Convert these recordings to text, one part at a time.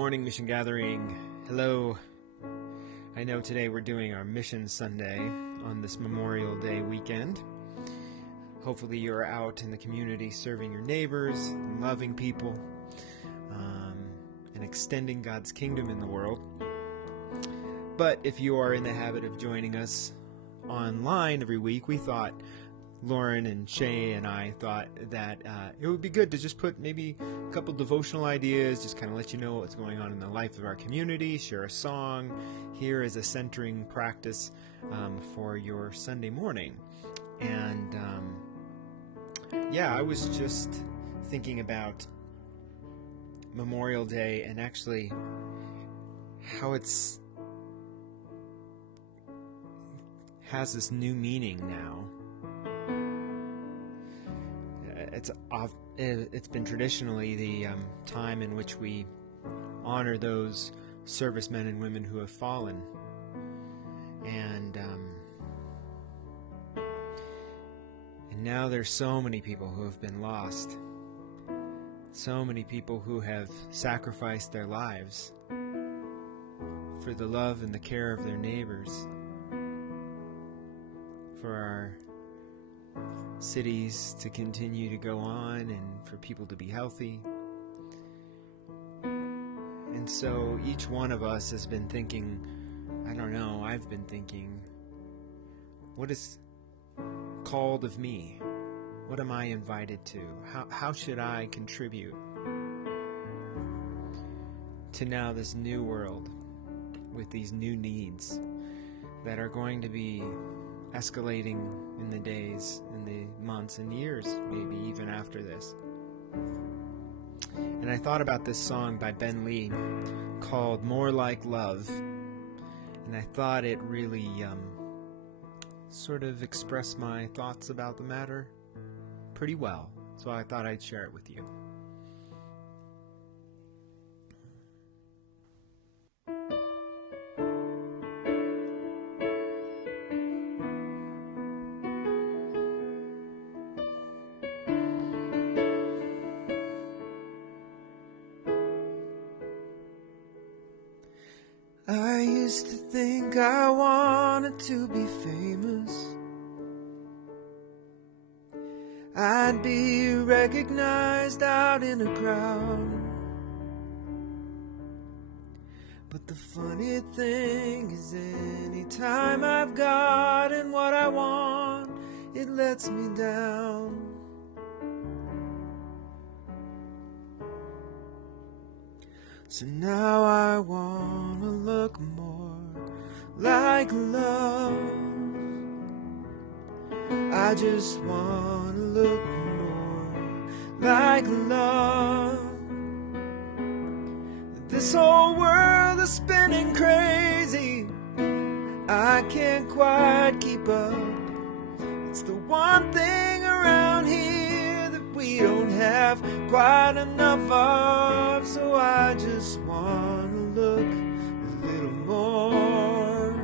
morning, Missiongathering. Hello. I know today we're doing our Mission Sunday on this Memorial Day weekend. Hopefully you're out in the community serving your neighbors, and loving people, and extending God's kingdom in the world. But if you are in the habit of joining us online every week, we thought, Lauren and Shay and I thought that it would be good to just put maybe a couple devotional ideas, just kind of let you know what's going on in the life of our community, share a song here as a centering practice for your Sunday morning. And I was just thinking about Memorial Day and actually how it's has this new meaning now. It's been traditionally the time in which we honor those servicemen and women who have fallen, and now there's so many people who have been lost, so many people who have sacrificed their lives for the love and the care of their neighbors, for our cities to continue to go on and for people to be healthy. And so each one of us has been thinking, I've been thinking, what is called of me? What am I invited to? How should I contribute to now this new world with these new needs that are going to be escalating in the days and the months and years, maybe even after this. And I thought about this song by Ben Lee called More Like Love, and I thought it really sort of expressed my thoughts about the matter pretty well, so I thought I'd share it with you. I used to think I wanted to be famous. I'd be recognized out in a crowd. But the funny thing is, anytime I've gotten what I want, it lets me down. So now I want to look more like love. I just want to look more like love. This whole world is spinning crazy. I can't quite keep up. It's the one thing around here that we don't have quite enough of. So I just want to look a little more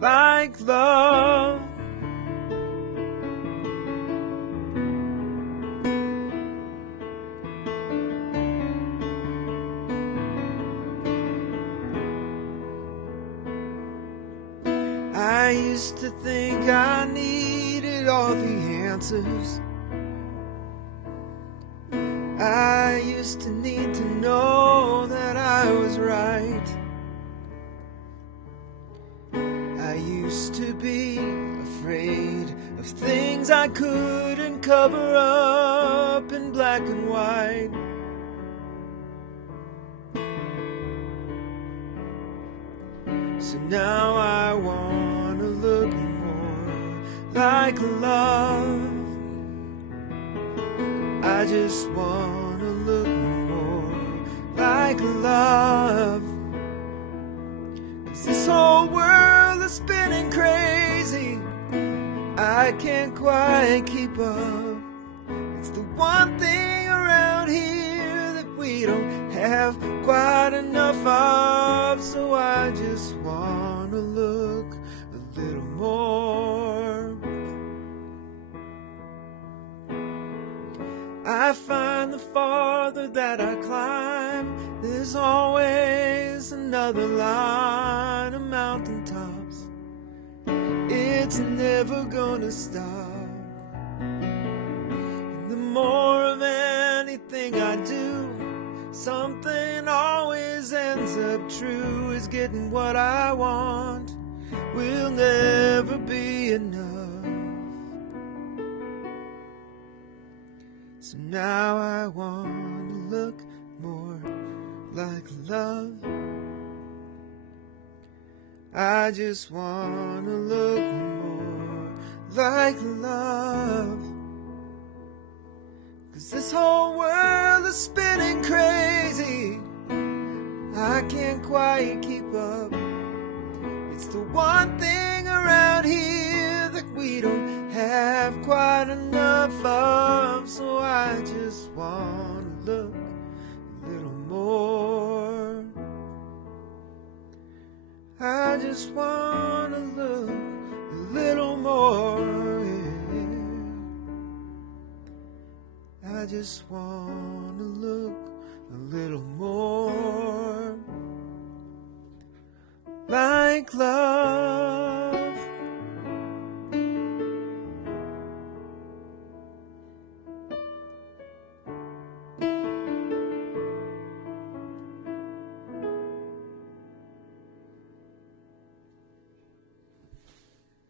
like love. I used to think I needed all the answers. I used to need to know that I was right. I used to be afraid of things I couldn't cover up in black and white. So now I want to look more like love. I just want to look more like love. 'Cause this whole world is spinning crazy. I can't quite keep up. It's the one thing around here that we don't have quite enough of. So I just want to look a little more. I find the far farther that I climb, there's always another line of mountaintops. It's never gonna stop. And the more of anything I do, something always ends up true. Is getting what I want will never be enough. So now I want to look more like love. I just want to look more like love. 'Cause this whole world is spinning crazy, I can't quite keep up. It's the one thing around here that we don't have quite enough of. So I just want to look a little more. I just want to look a little more, yeah. I just want to look a little more like love.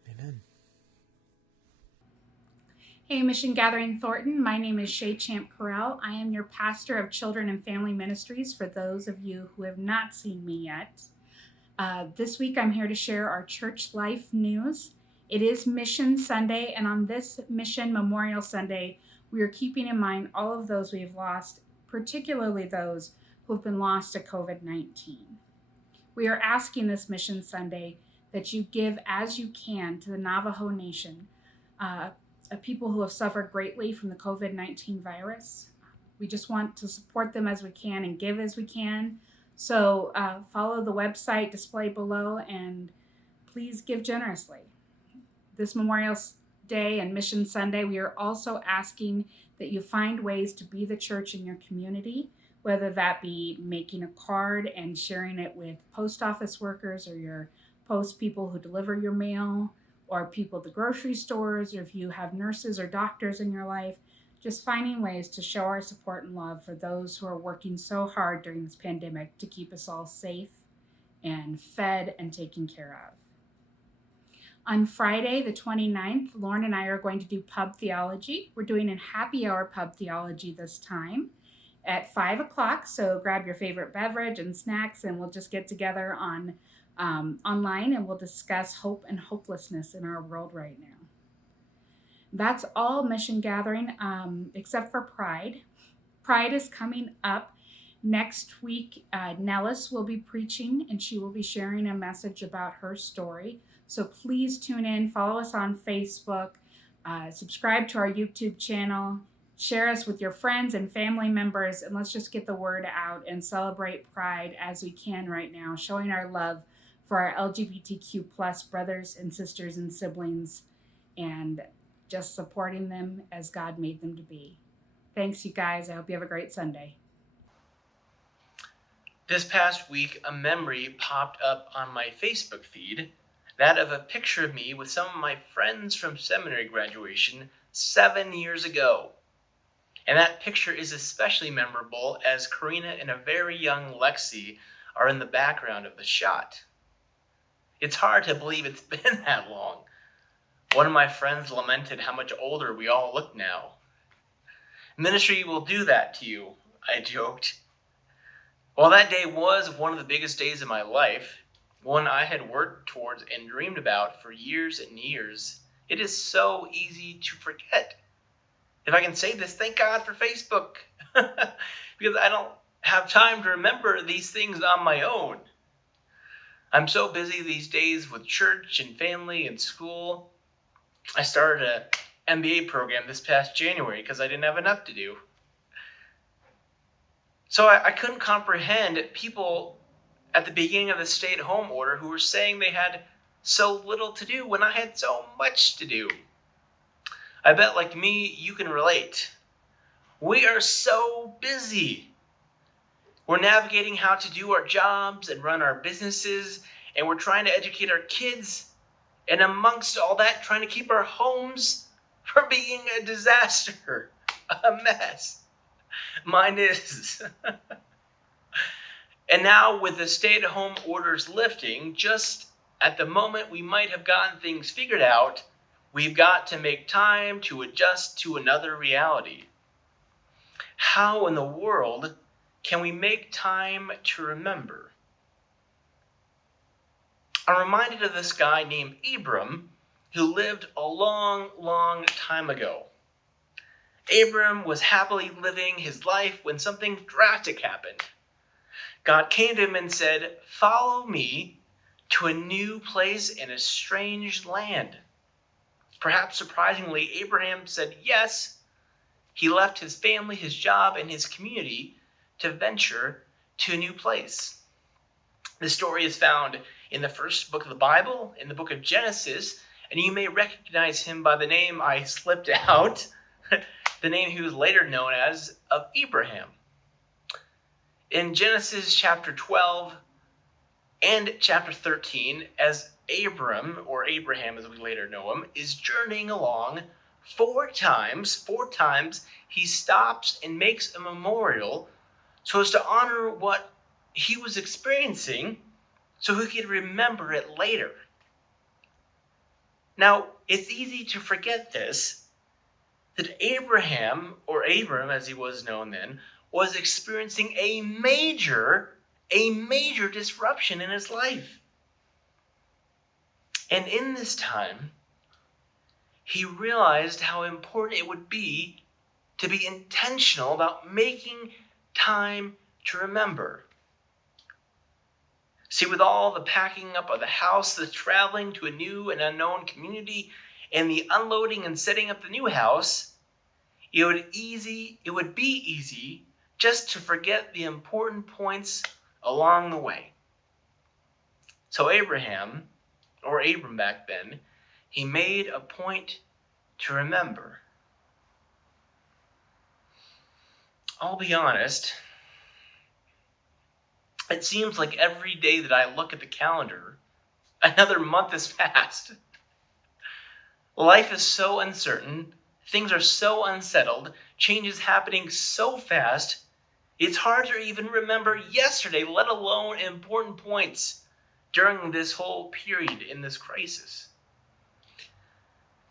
Amen. Hey, Mission Gathering Thornton. My name is Shay Champ Correll. I am your pastor of Children and Family Ministries for those of you who have not seen me yet. This week I'm here to share our church life news. It is Mission Sunday, and on this Mission Memorial Sunday, we are keeping in mind all of those we have lost, particularly those who have been lost to COVID-19. We are asking this Mission Sunday that you give as you can to the Navajo Nation, a people who have suffered greatly from the COVID-19 virus. We just want to support them as we can and give as we can. So follow the website displayed below and please give generously. This Memorial Day and Mission Sunday, we are also asking that you find ways to be the church in your community, whether that be making a card and sharing it with post office workers or your post people who deliver your mail, or people at the grocery stores, or if you have nurses or doctors in your life, just finding ways to show our support and love for those who are working so hard during this pandemic to keep us all safe and fed and taken care of. On Friday, the 29th, Lauren and I are going to do pub theology. We're doing a happy hour pub theology this time at 5 o'clock. So grab your favorite beverage and snacks, and we'll just get together on online, and we'll discuss hope and hopelessness in our world right now. That's all Mission Gathering, except for Pride. Pride is coming up next week. Nellis will be preaching, and she will be sharing a message about her story. So please tune in, follow us on Facebook, subscribe to our YouTube channel, share us with your friends and family members, and let's just get the word out and celebrate Pride as we can right now, showing our love for our LGBTQ plus brothers and sisters and siblings, and just supporting them as God made them to be. Thanks, you guys. I hope you have a great Sunday. This past week, a memory popped up on my Facebook feed, that of a picture of me with some of my friends from seminary graduation 7 years ago. And that picture is especially memorable as Karina and a very young Lexi are in the background of the shot. It's hard to believe it's been that long. One of my friends lamented how much older we all look now. Ministry will do that to you, I joked. While that day was one of the biggest days of my life, one I had worked towards and dreamed about for years and years, it is so easy to forget. If I can say this, thank God for Facebook, because I don't have time to remember these things on my own. I'm so busy these days with church and family and school. I started an MBA program this past January because I didn't have enough to do. So I couldn't comprehend people at the beginning of the stay-at-home order who were saying they had so little to do when I had so much to do. I bet, like me, you can relate. We are so busy. We're navigating how to do our jobs and run our businesses, and we're trying to educate our kids, and amongst all that, trying to keep our homes from being a disaster, a mess. Mine is. And now with the stay-at-home orders lifting, just at the moment we might have gotten things figured out, we've got to make time to adjust to another reality. How in the world can we make time to remember? I'm reminded of this guy named Abram who lived a long, long time ago. Abram was happily living his life when something drastic happened. God came to him and said, "Follow me to a new place in a strange land." Perhaps surprisingly, Abraham said yes. He left his family, his job, and his community to venture to a new place. The story is found in the first book of the Bible, in the book of Genesis, and you may recognize him by the name I slipped out, the name he was later known as, of Abraham. In Genesis chapter 12 and chapter 13, as Abram, or Abraham as we later know him, is journeying along, four times he stops and makes a memorial so as to honor what he was experiencing so he could remember it later. Now, it's easy to forget this, that Abraham, or Abram as he was known then, was experiencing a major disruption in his life. And in this time, he realized how important it would be to be intentional about making time to remember. See, with all the packing up of the house, the traveling to a new and unknown community, and the unloading and setting up the new house, it would be easy just to forget the important points along the way. So Abraham, or Abram back then, he made a point to remember. I'll be honest, it seems like every day that I look at the calendar, another month has passed. Life is so uncertain, things are so unsettled, change is happening so fast, it's hard to even remember yesterday, let alone important points during this whole period in this crisis.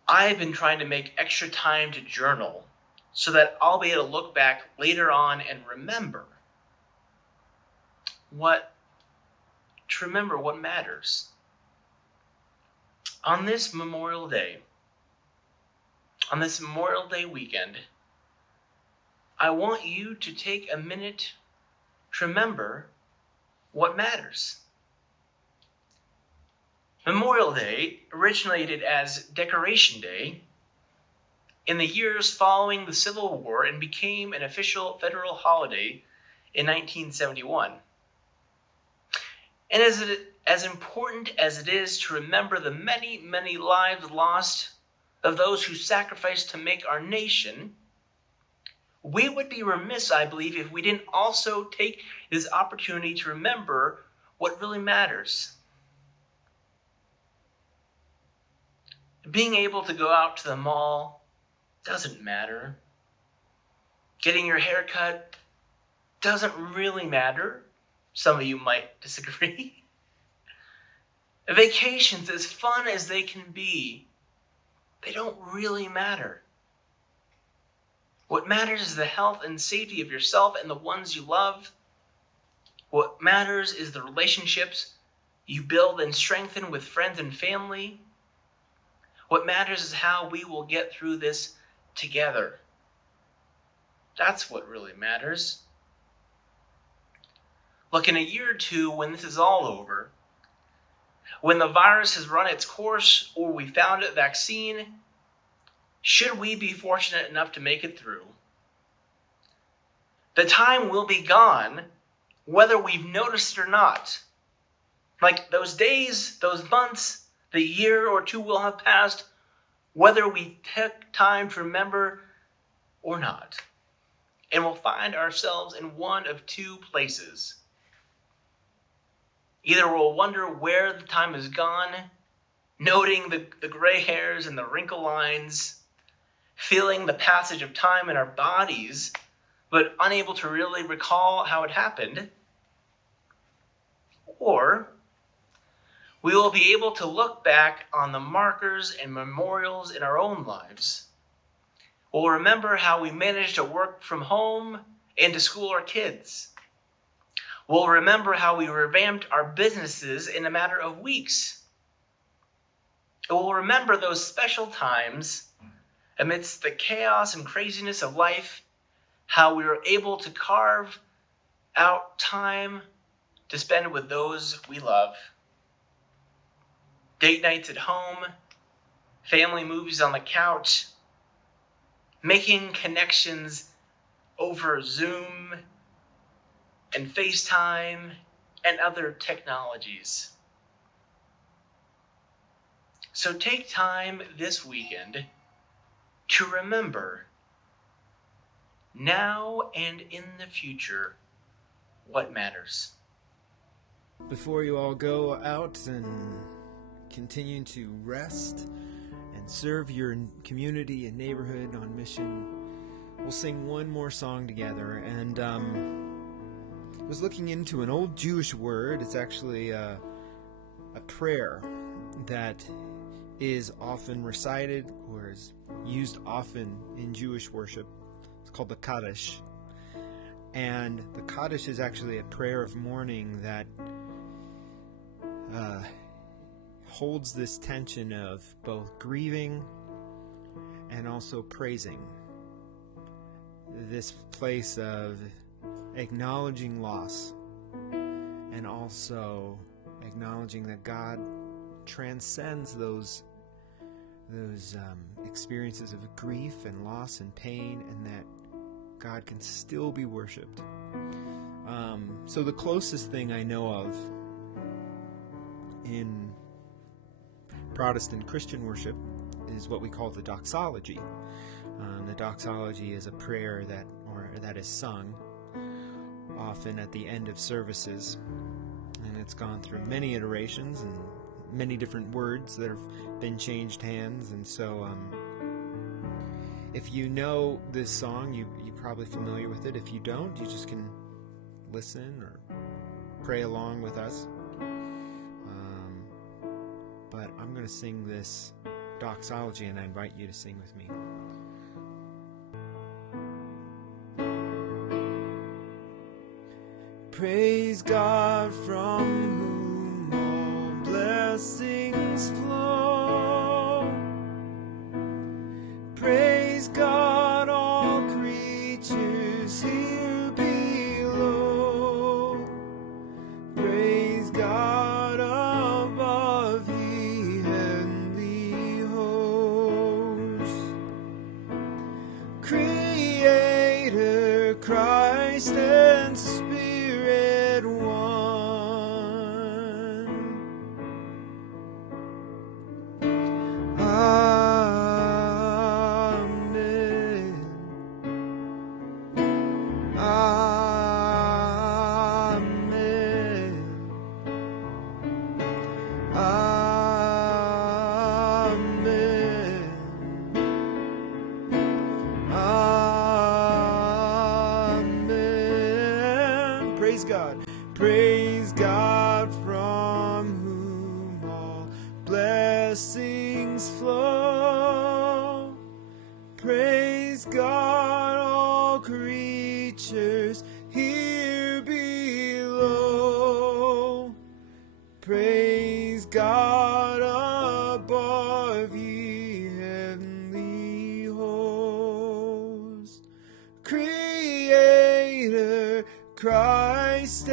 I've been trying to make extra time to journal so that I'll be able to look back later on and remember what matters. On this Memorial Day weekend, I want you to take a minute to remember what matters. Memorial Day originated as Decoration Day in the years following the Civil War and became an official federal holiday in 1971. And as important as it is to remember the many, many lives lost of those who sacrificed to make our nation, we would be remiss, I believe, if we didn't also take this opportunity to remember what really matters. Being able to go out to the mall doesn't matter. Getting your hair cut doesn't really matter. Some of you might disagree. Vacations, as fun as they can be, they don't really matter. What matters is the health and safety of yourself and the ones you love. What matters is the relationships you build and strengthen with friends and family. What matters is how we will get through this together. That's what really matters. Look, in a year or two, when this is all over, when the virus has run its course or we found a vaccine, should we be fortunate enough to make it through, the time will be gone whether we've noticed it or not. Like those days, those months, the year or two will have passed whether we took time to remember or not. and we'll find ourselves in one of two places. Either we'll wonder where the time has gone, noting the gray hairs and the wrinkle lines, feeling the passage of time in our bodies, but unable to really recall how it happened. Or we will be able to look back on the markers and memorials in our own lives. We'll remember how we managed to work from home and to school our kids. We'll remember how we revamped our businesses in a matter of weeks. We'll remember those special times amidst the chaos and craziness of life, how we were able to carve out time to spend with those we love. Date nights at home, family movies on the couch, making connections over Zoom and FaceTime and other technologies. So take time this weekend to remember, now and in the future, what matters. Before you all go out and continue to rest and serve your community and neighborhood on mission, we'll sing one more song together. And I was looking into an old Jewish word. It's actually a prayer that is often recited or is used often in Jewish worship. It's called the Kaddish. And the Kaddish is actually a prayer of mourning that holds this tension of both grieving and also praising. This place of acknowledging loss and also acknowledging that God transcends those experiences of grief and loss and pain, and that God can still be worshipped. So the closest thing I know of in Protestant Christian worship is what we call the doxology. The doxology is a prayer that is sung often at the end of services, and it's gone through many iterations and many different words that have been changed hands. And so if you know this song, you're probably familiar with it. If you don't, you just can listen or pray along with us. But I'm going to sing this doxology, and I invite you to sing with me. Praise God from whom all blessings flow. Praise God, all creatures here below. Praise God above the heavenly host. Creator, Christ and Spirit one. Amen. Amen. Amen. Amen. Praise God. Praise God from whom all blessings flow. Praise God, all creatures here below. Praise God above ye heavenly host. Creator, Christ